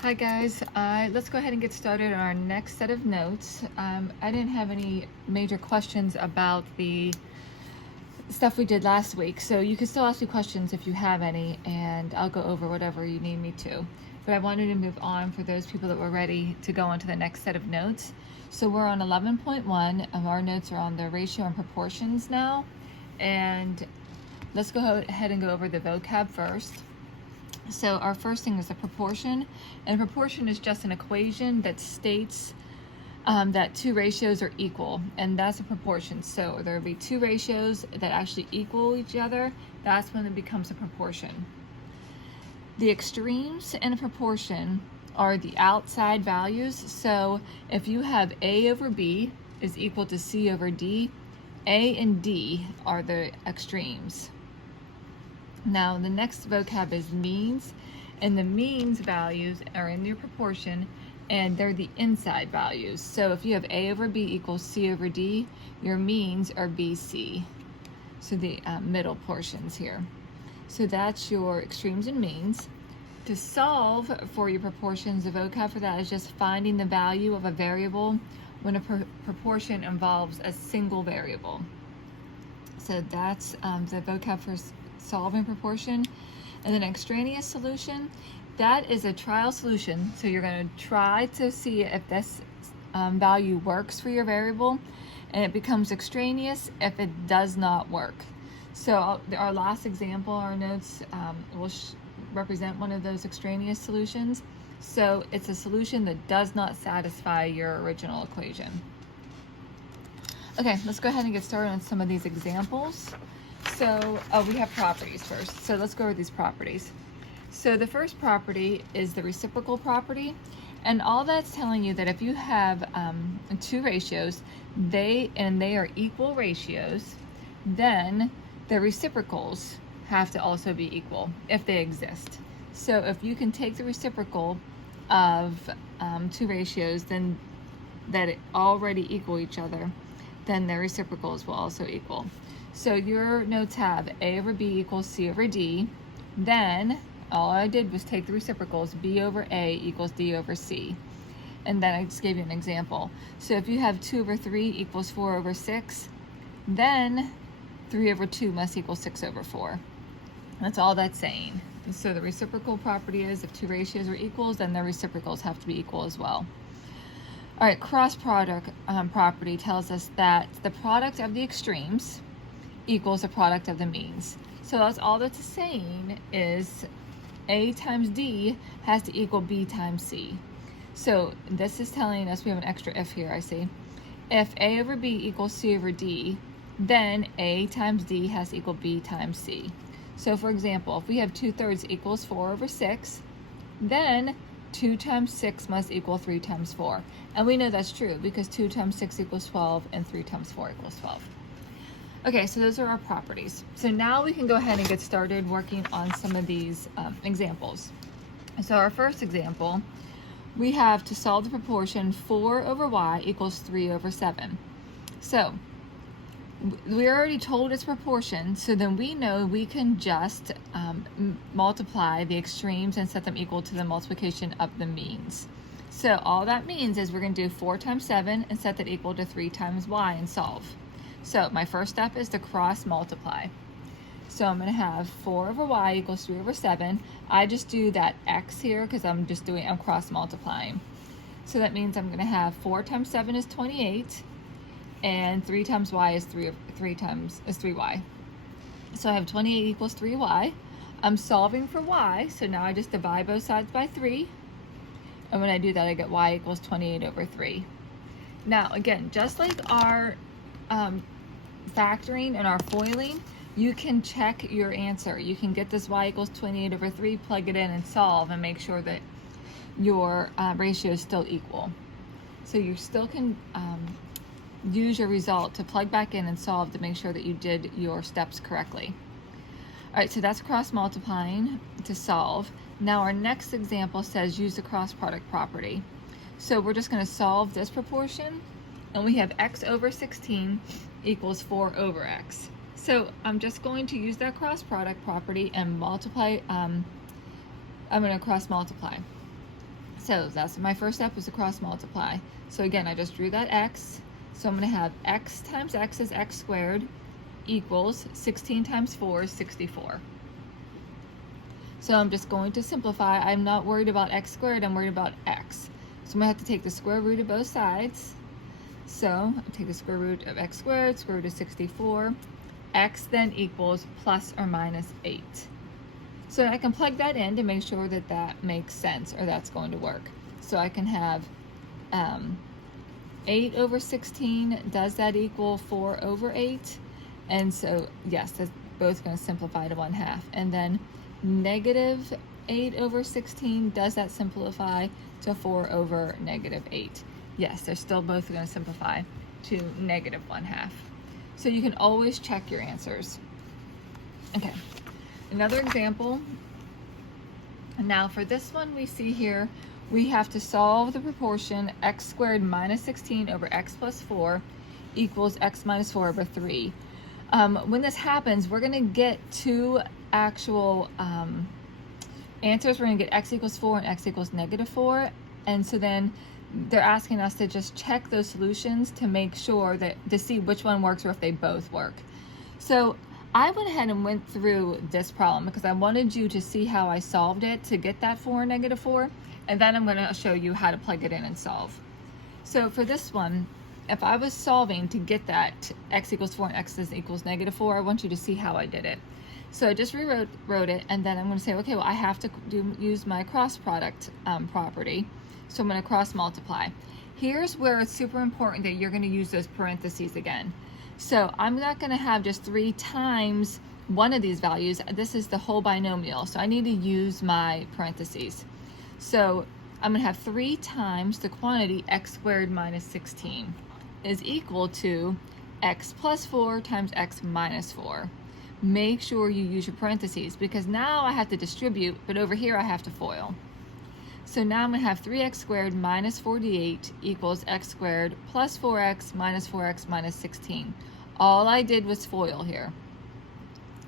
Hi guys, let's go ahead and get started on our next set of notes. I didn't have any major questions about the stuff we did last week, so you can still ask me questions if you have any, and I'll go over whatever you need me to. But I wanted to move on for those people that were ready to go on to the next set of notes. So we're on 11.1, and our notes are on the ratio and proportions now. And let's go ahead and go over the vocab first. So our first thing is a proportion, and proportion is just an equation that states that two ratios are equal, and that's a proportion. So there will be two ratios that actually equal each other. That's when it becomes a proportion. The extremes in a proportion are the outside values. So if you have A over B is equal to C over D, A and D are the extremes. Now the next vocab is means, and the means values are in your proportion, and they're the inside values. So if you have A over B equals C over D, your means are BC. So the middle portions here. So that's your extremes and means. To solve for your proportions, the vocab for that is just finding the value of a variable when a proportion involves a single variable. So that's the vocab for solving proportion. And then extraneous solution, that is a trial solution. So you're going to try to see if this value works for your variable, and it becomes extraneous if it does not work. So our last example, our notes will represent one of those extraneous solutions. So it's a solution that does not satisfy your original equation. Okay, let's go ahead and get started on some of these examples. So we have properties first. So let's go over these properties. So the first property is the reciprocal property. And all that's telling you that if you have two ratios, they are equal ratios, then the reciprocals have to also be equal if they exist. So if you can take the reciprocal of two ratios then that already equal each other, then their reciprocals will also equal. So your notes have A over B equals C over D. Then all I did was take the reciprocals. B over A equals D over C. And then I just gave you an example. So if you have 2 over 3 equals 4 over 6, then 3 over 2 must equal 6 over 4. That's all that's saying. And so the reciprocal property is if two ratios are equals, then their reciprocals have to be equal as well. All right, cross product property tells us that the product of the extremes equals the product of the means. So that's all that's saying is A times D has to equal B times C. So this is telling us, we have an extra if here, I see. If A over B equals C over D, then A times D has to equal B times C. So for example, if we have 2/3 equals 4 over 6, then 2 times 6 must equal 3 times 4. And we know that's true because 2 times 6 equals 12 and 3 times 4 equals 12. Okay, so those are our properties. So now we can go ahead and get started working on some of these examples. So our first example, we have to solve the proportion 4 over y equals 3 over 7. So we already told its proportion, so then we know we can just multiply the extremes and set them equal to the multiplication of the means. So all that means is we're going to do 4 times 7 and set that equal to 3 times y and solve. So my first step is to cross multiply. So I'm going to have 4 over y equals 3 over 7. I just do that x here because I'm cross multiplying. So that means I'm going to have 4 times 7 is 28, and 3 times y is 3y. So I have 28 equals 3y. I'm solving for y, so now I just divide both sides by 3. And when I do that, I get y equals 28 over 3. Now again, just like our factoring and our foiling, you can check your answer. You can get this y equals 28 over 3, plug it in and solve and make sure that your ratio is still equal. So you still can use your result to plug back in and solve to make sure that you did your steps correctly. All right, so that's cross multiplying to solve. Now our next example says use the cross product property. So we're just going to solve this proportion, and we have x over 16 equals 4 over x. So I'm just going to use that cross product property and multiply. I'm going to cross multiply. So that's my first step, was to cross multiply. So again, I just drew that x. So I'm going to have x times x is x squared equals 16 times 4 is 64. So I'm just going to simplify. I'm not worried about x squared, I'm worried about x. So I'm going to have to take the square root of both sides. So I'll take the square root of x squared, square root of 64. X then equals plus or minus 8. So I can plug that in to make sure that that makes sense, or that's going to work. So I can have 8 over 16, does that equal 4 over 8? And so, yes, that's both going to simplify to 1/2. And then negative 8 over 16, does that simplify to 4 over negative 8? Yes, they're still both going to simplify to negative 1/2. So you can always check your answers. Okay, another example. Now for this one, we see here, we have to solve the proportion x squared minus 16 over x plus 4 equals x minus 4 over 3. When this happens, we're going to get two actual answers. We're going to get x equals 4 and x equals negative 4. And so then they're asking us to just check those solutions to make sure that, to see which one works or if they both work. So I went ahead and went through this problem because I wanted you to see how I solved it to get that 4 and negative 4. And then I'm going to show you how to plug it in and solve. So for this one, if I was solving to get that x equals 4 and x equals negative 4, I want you to see how I did it. So I just wrote it, and then I'm going to say, okay, well, I have to use my cross product property. So I'm going to cross multiply. Here's where it's super important that you're going to use those parentheses again. So I'm not going to have just 3 times one of these values. This is the whole binomial, so I need to use my parentheses. So I'm going to have 3 times the quantity x squared minus 16 is equal to x plus 4 times x minus 4. Make sure you use your parentheses because now I have to distribute, but over here I have to FOIL. So now I'm going to have 3x squared minus 48 equals x squared plus 4x minus 4x minus 16. All I did was FOIL here.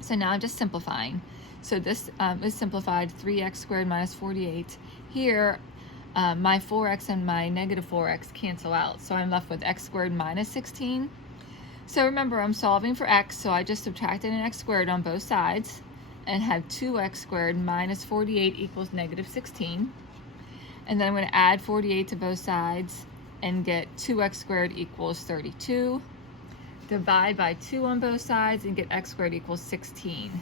So now I'm just simplifying. So this is simplified, 3x squared minus 48. Here, my 4x and my negative 4x cancel out. So I'm left with x squared minus 16. So remember, I'm solving for x, so I just subtracted an x squared on both sides and have 2x squared minus 48 equals negative 16. And then I'm going to add 48 to both sides and get 2x squared equals 32. Divide by 2 on both sides and get x squared equals 16.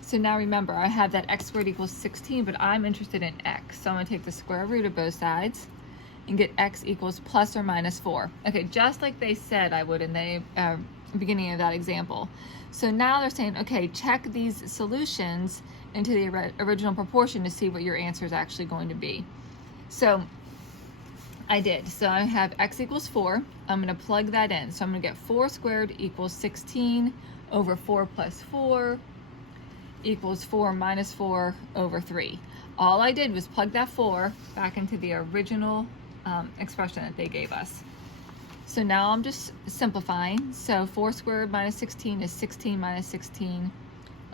So now remember, I have that x squared equals 16, but I'm interested in x. So I'm going to take the square root of both sides and get x equals plus or minus 4. Okay, just like they said I would in the beginning of that example. So now they're saying, okay, check these solutions into the original proportion to see what your answer is actually going to be. So I did. So I have x equals 4. I'm going to plug that in. So I'm going to get 4 squared equals 16 over 4 plus 4 equals 4 minus 4 over 3. All I did was plug that 4 back into the original expression that they gave us. So now I'm just simplifying. So 4 squared minus 16 is 16 minus 16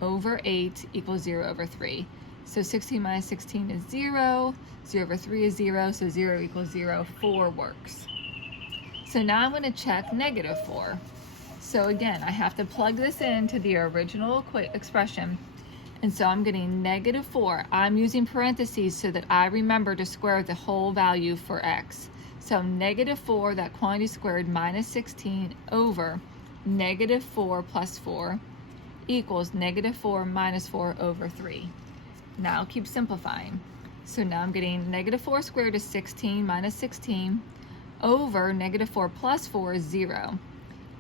over 8 equals 0 over 3. So 16 minus 16 is 0, 0 over 3 is 0, so 0 equals 0, 4 works. So now I'm going to check negative 4. So again, I have to plug this into the original expression, and so I'm getting negative 4. I'm using parentheses so that I remember to square the whole value for x. So negative 4, that quantity squared, minus 16 over negative 4 plus 4 equals negative 4 minus 4 over 3. Now keep simplifying. So now I'm getting negative 4 squared is 16 minus 16 over negative 4 plus 4 is 0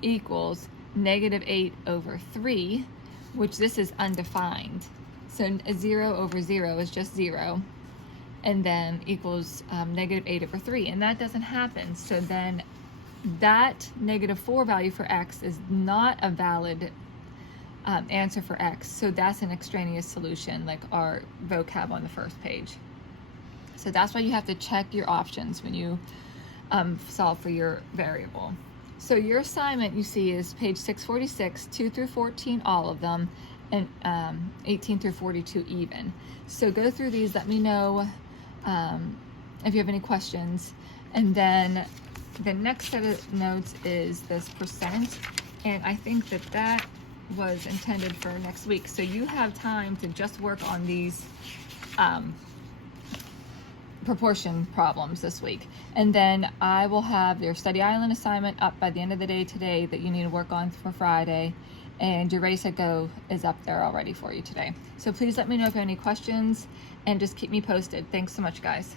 equals negative 8 over 3, which this is undefined. So 0 over 0 is just 0, and then equals negative 8 over 3, and that doesn't happen. So then that negative 4 value for x is not a valid answer for x, so that's an extraneous solution, like our vocab on the first page. So that's why you have to check your options when you solve for your variable. So your assignment, you see, is page 646, 2 through 14, all of them, and 18 through 42 even. So go through these, let me know if you have any questions. And then the next set of notes is this percent, and I think that that was intended for next week. So you have time to just work on these proportion problems this week. And then I will have your study island assignment up by the end of the day today that you need to work on for Friday. And your Race at Go is up there already for you today. So please let me know if you have any questions and just keep me posted. Thanks so much, guys.